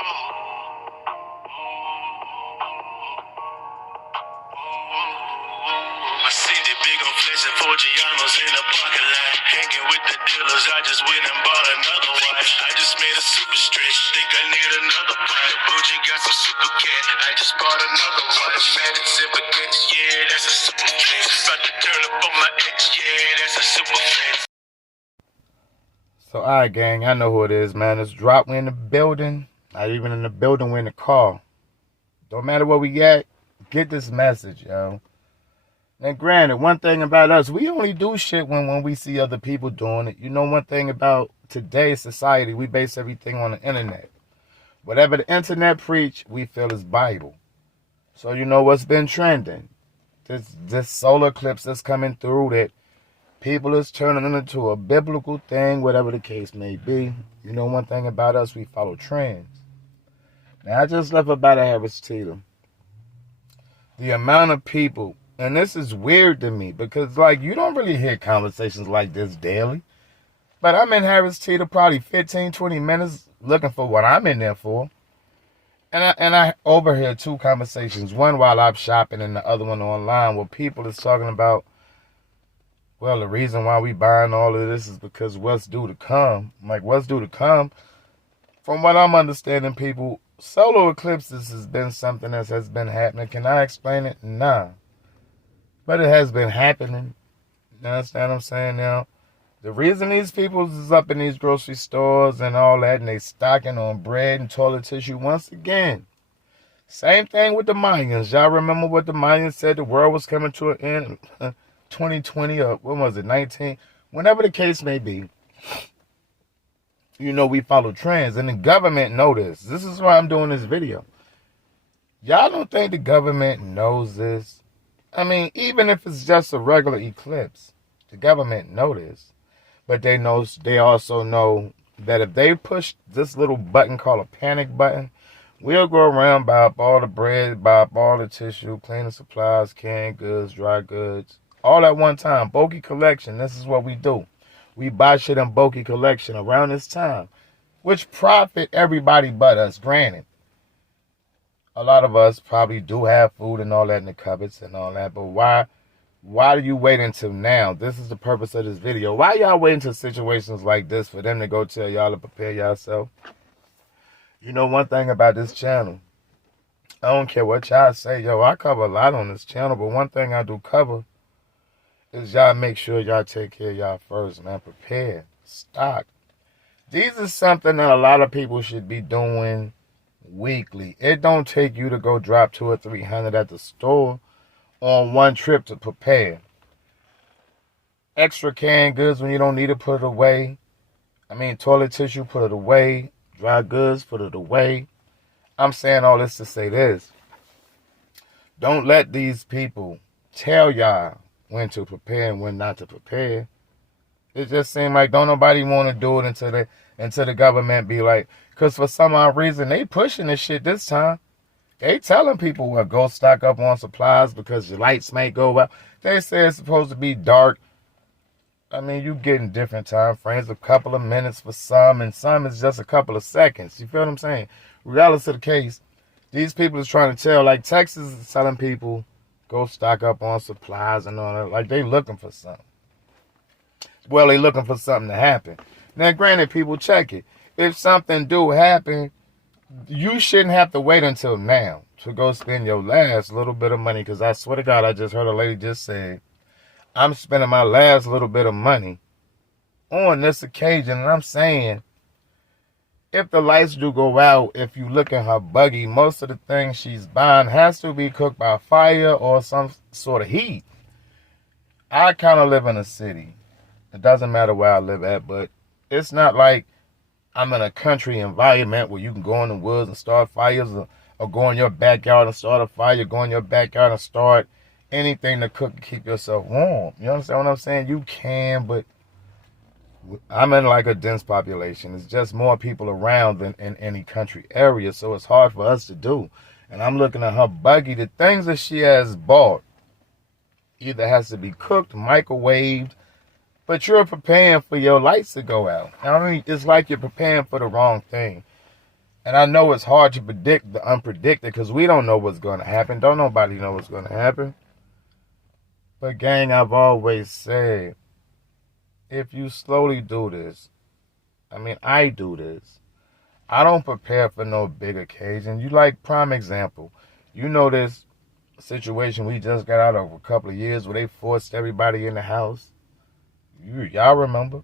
I see the big old flexing Forgianos in the parking lot. Hanging with the dealers, I just went and bought another watch. I just made a super stretch, think I need another pot. Bougie got some super cat, I just bought another watch. Automatic zipper catch, yeah, that's a super flex. About to turn up on my ex, yeah, that's a super flex. So, alright, gang, I know who it is, man. It's Drop. We in the building. Not even in the building, we're in the car. Don't matter where we at, get this message, yo. Now, granted, one thing about us, we only do shit when we see other people doing it. You know, one thing about today's society, we base everything on the internet. Whatever the internet preach, we feel is Bible. So, you know what's been trending? This solar eclipse that's coming through that people is turning into a biblical thing, whatever the case may be. You know one thing about us, we follow trends. Now, I just left about a Harris Teeter. The amount of people, and this is weird to me because, like, you don't really hear conversations like this daily. But I'm in Harris Teeter probably 15, 20 minutes looking for what I'm in there for. And I overhear two conversations, one while I'm shopping and the other one online, where people is talking about, well, the reason why we buying all of this is because what's due to come. I'm like, what's due to come? From what I'm understanding, people, solar eclipses has been something that has been happening. Can I explain it? Nah. But it has been happening. You understand what I'm saying now? The reason these people is up in these grocery stores and all that, and they stocking on bread and toilet tissue, once again, same thing with the Mayans. Y'all remember what the Mayans said? The world was coming to an end in 2020 or when was it, 19? Whenever the case may be. You know, we follow trends, and the government know this. This is why I'm doing this video. Y'all don't think the government knows this? I mean, even if it's just a regular eclipse, the government know this. But they also know that if they push this little button called a panic button, we'll go around, buy up all the bread, buy up all the tissue, cleaning supplies, canned goods, dry goods, all at one time. Bulky collection, this is what we do. We buy shit in bulky collection around this time, which profit everybody but us, granted. A lot of us probably do have food and all that in the cupboards and all that, but why do you wait until now? This is the purpose of this video. Why y'all wait until situations like this for them to go tell y'all to prepare yourself? You know one thing about this channel, I don't care what y'all say, yo, I cover a lot on this channel, but one thing I do cover is y'all make sure y'all take care of y'all first, man. Prepare, stock. These is something that a lot of people should be doing weekly. It don't take you to go drop $200 or $300 at the store on one trip to prepare. Extra canned goods when you don't need it, put it away. I mean, toilet tissue, put it away. Dry goods, put it away. I'm saying all this to say this. Don't let these people tell y'all when to prepare and when not to prepare. It just seems like don't nobody want to do it until the government be like, because for some odd reason, they pushing this shit this time. They telling people, well, go stock up on supplies because your lights may go out. They say it's supposed to be dark. I mean, you getting different time frames, a couple of minutes for some, and some is just a couple of seconds. You feel what I'm saying? Regardless of the case, these people is trying to tell, like Texas is telling people, go stock up on supplies and all that. Like they looking for something. Well, they looking for something to happen. Now, granted, people check it. If something do happen, you shouldn't have to wait until now to go spend your last little bit of money. Because I swear to God, I just heard a lady just say, I'm spending my last little bit of money on this occasion. And I'm saying, if the lights do go out, if you look at her buggy, most of the things she's buying has to be cooked by fire or some sort of heat. I kind of live in a city. It doesn't matter where I live at, but it's not like I'm in a country environment where you can go in the woods and start fires or go in your backyard and start a fire, go in your backyard and start anything to cook to keep yourself warm. You understand what I'm saying? You can, but I'm in like a dense population. It's just more people around than in any country area, so it's hard for us to do. And I'm looking at her buggy. The things that she has bought either has to be cooked, microwaved, but you're preparing for your lights to go out. I mean, it's like you're preparing for the wrong thing. And I know it's hard to predict the unpredicted because we don't know what's going to happen. Don't nobody know what's going to happen. But gang, I've always said, if you slowly do this, I mean, I do this. I don't prepare for no big occasion. You like prime example. You know this situation we just got out of a couple of years where they forced everybody in the house. Y'all remember?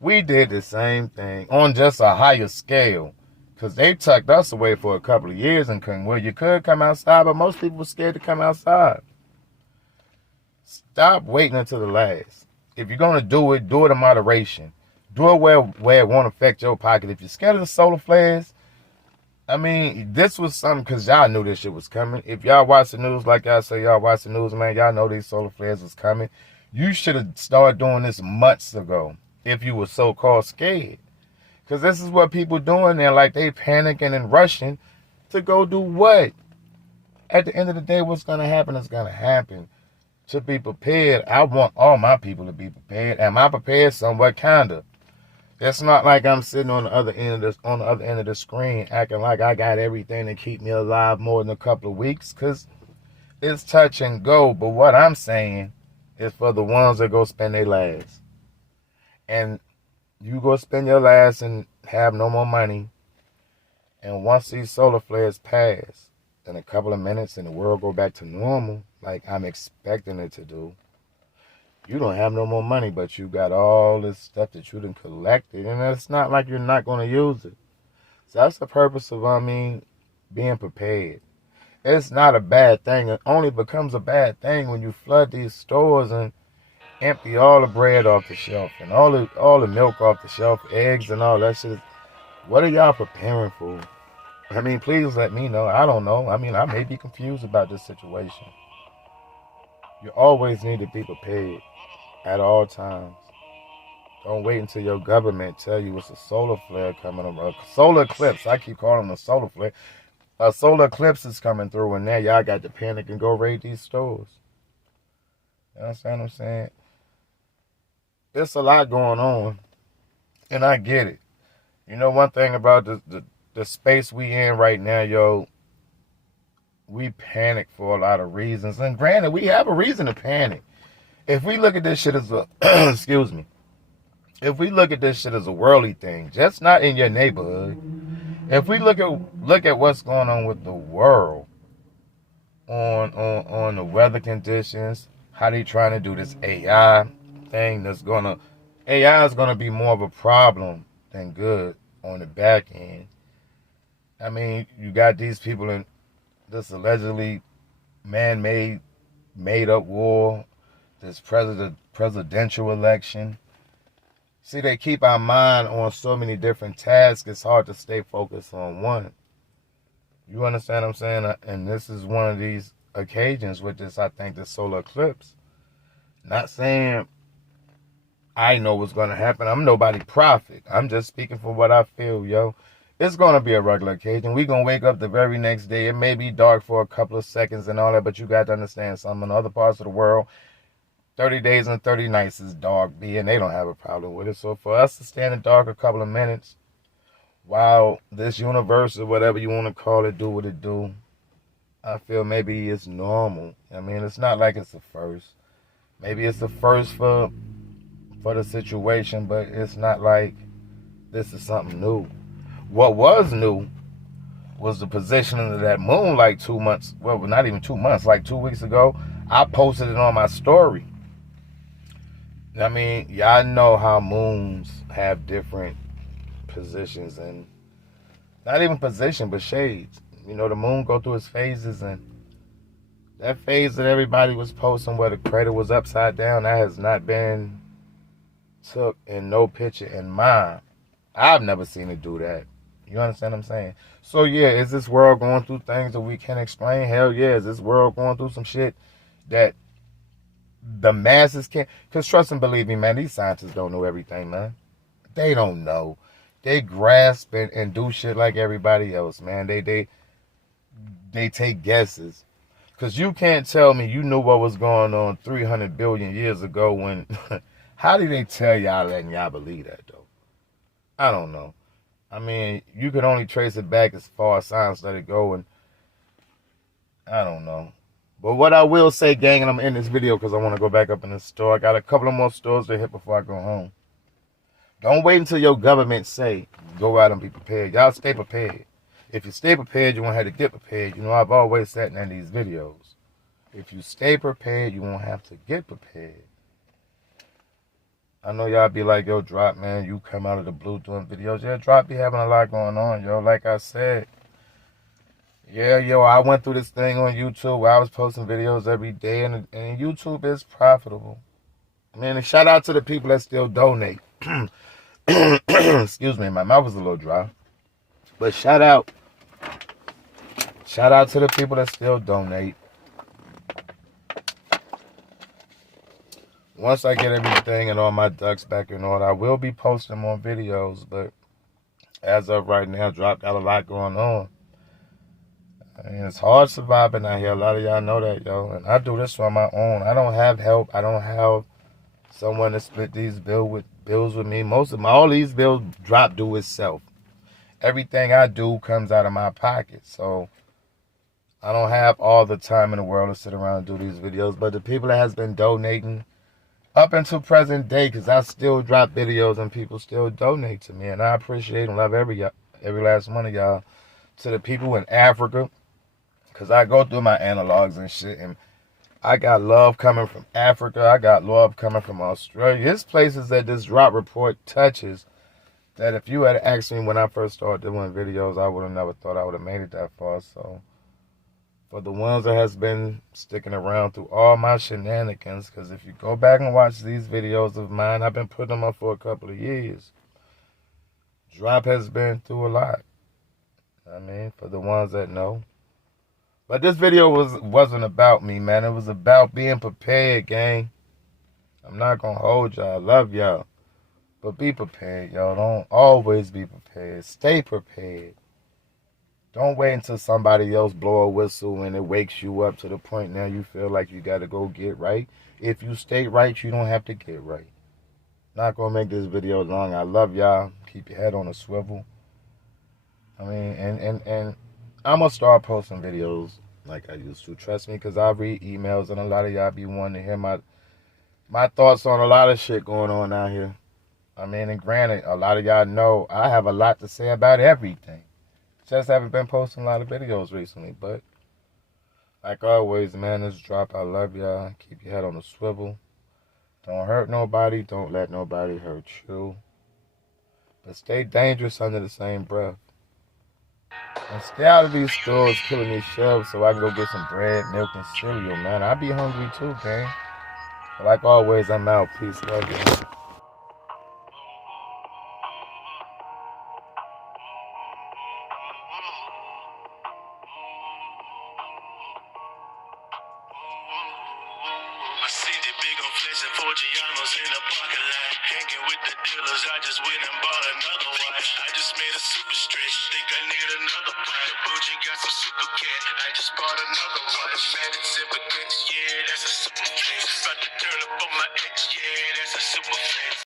We did the same thing on just a higher scale. Because they tucked us away for a couple of years and couldn't. Well, you could come outside, but most people were scared to come outside. Stop waiting until the last. If you're going to do it in moderation. Do it where it won't affect your pocket. If you're scared of the solar flares, I mean, this was something because y'all knew this shit was coming. If y'all watch the news, like I say, y'all watch the news, man, y'all know these solar flares was coming. You should have started doing this months ago if you were so-called scared. Because this is what people doing there, like they panicking and rushing to go do what? At the end of the day, what's going to happen is going to happen. To be prepared, I want all my people to be prepared. Am I prepared? Somewhat, kinda. It's not like I'm sitting on the other end of the screen acting like I got everything to keep me alive more than a couple of weeks, because it's touch and go. But what I'm saying is for the ones that go spend their last. And you go spend your last and have no more money. And once these solar flares pass, in a couple of minutes and the world go back to normal, like I'm expecting it to do, you don't have no more money, but you got all this stuff that you done collected, and it's not like you're not going to use it. So that's the purpose of, being prepared. It's not a bad thing. It only becomes a bad thing when you flood these stores and empty all the bread off the shelf and all the milk off the shelf, eggs and all that shit. What are y'all preparing for? I mean, please let me know. I don't know. I mean, I may be confused about this situation. You always need to be prepared at all times. Don't wait until your government tell you it's a solar flare coming over. A solar eclipse. I keep calling them a solar flare. A solar eclipse is coming through, and now y'all got to panic and go raid these stores. You understand what I'm saying? There's a lot going on, and I get it. You know one thing about the space we in right now, yo, we panic for a lot of reasons. And granted, we have a reason to panic. If we look at this shit as a, excuse me, if we look at this shit as a worldly thing, just not in your neighborhood, if we look at what's going on with the world, on the weather conditions, how they trying to do this AI thing AI is gonna be more of a problem than good on the back end. I mean, you got these people in this allegedly man-made, made-up war, this presidential election. See, they keep our mind on so many different tasks, it's hard to stay focused on one. You understand what I'm saying? And this is one of these occasions with this, I think, the solar eclipse. Not saying I know what's going to happen. I'm nobody prophet. I'm just speaking for what I feel, yo. It's going to be a regular occasion. We're going to wake up the very next day. It may be dark for a couple of seconds and all that, but you got to understand something. In other parts of the world, 30 days and 30 nights is dark, and they don't have a problem with it. So for us to stand in dark a couple of minutes while this universe or whatever you want to call it do what it do, I feel maybe it's normal. I mean, it's not like it's a first. Maybe it's a first for the situation, but it's not like this is something new. What was new was the positioning of that moon like 2 months, well, not even 2 months, like 2 weeks ago. I posted it on my story. I mean, y'all know how moons have different positions, and not even position, but shades. You know, the moon go through its phases, and that phase that everybody was posting where the crater was upside down, that has not been took in no picture in mine. I've never seen it do that. You understand what I'm saying? So yeah, is this world going through things that we can't explain? Hell yeah. Is this world going through some shit that the masses can't? Because trust and believe me, man, these scientists don't know everything, man. They don't know. They grasp and do shit like everybody else, man. They take guesses. Because you can't tell me you knew what was going on 300 billion years ago when... How do they tell y'all letting y'all believe that, though? I don't know. I mean, you can only trace it back as far as science let it go, and I don't know. But what I will say, gang, and I'm in this video because I want to go back up in the store. I got a couple of more stores to hit before I go home. Don't wait until your government say, go out and be prepared. Y'all stay prepared. If you stay prepared, you won't have to get prepared. You know, I've always said in these videos. If you stay prepared, you won't have to get prepared. I know y'all be like, yo, Drop, man, you come out of the blue doing videos. Yeah, Drop be having a lot going on, yo. Like I said, yeah, yo, I went through this thing on YouTube where I was posting videos every day, and YouTube is profitable. Man, and shout out to the people that still donate. Excuse me, my mouth was a little dry. But shout out to the people that still donate. Once I get everything and all my ducks back in order, I will be posting more videos, but as of right now, Drop got a lot going on. I mean, it's hard surviving out here. A lot of y'all know that, yo. And I do this on my own. I don't have help. I don't have someone to split these bills with me. All these bills Drop do itself. Everything I do comes out of my pocket. So I don't have all the time in the world to sit around and do these videos. But the people that has been donating up until present day, because I still drop videos and people still donate to me. And I appreciate and love every last one of y'all. To the people in Africa, because I go through my analogs and shit, and I got love coming from Africa. I got love coming from Australia. There's places that this Drop Report touches that if you had asked me when I first started doing videos, I would have never thought I would have made it that far. So for the ones that has been sticking around through all my shenanigans, because if you go back and watch these videos of mine, I've been putting them up for a couple of years. Drop has been through a lot. I mean, for the ones that know. But this video wasn't about me, man. It was about being prepared, gang. I'm not going to hold y'all. I love y'all. But be prepared, y'all. Don't always be prepared. Stay prepared. Don't wait until somebody else blow a whistle and it wakes you up to the point now you feel like you got to go get right. If you stay right, you don't have to get right. Not going to make this video long. I love y'all. Keep your head on a swivel. I mean, and I'm going to start posting videos like I used to. Trust me, because I read emails and a lot of y'all be wanting to hear my thoughts on a lot of shit going on out here. I mean, and granted, a lot of y'all know I have a lot to say about everything. Just haven't been posting a lot of videos recently, but like always, man, this Drop. I love y'all. Keep your head on a swivel. Don't hurt nobody. Don't let nobody hurt you. But stay dangerous under the same breath. And stay out of these stores killing these shelves so I can go get some bread, milk, and cereal, man. I be hungry too, gang. But like always, I'm out. Peace, love, y'all. I see the big on flesh and Forgianos in the parking lot. Hanging with the dealers, I just went and bought another watch. I just made a super stretch, think I need another pot. Bougie got some super cat, I just bought another one. Automatic zipper guts, yeah, that's a super flex. About to turn up on my ex, yeah, that's a super flex.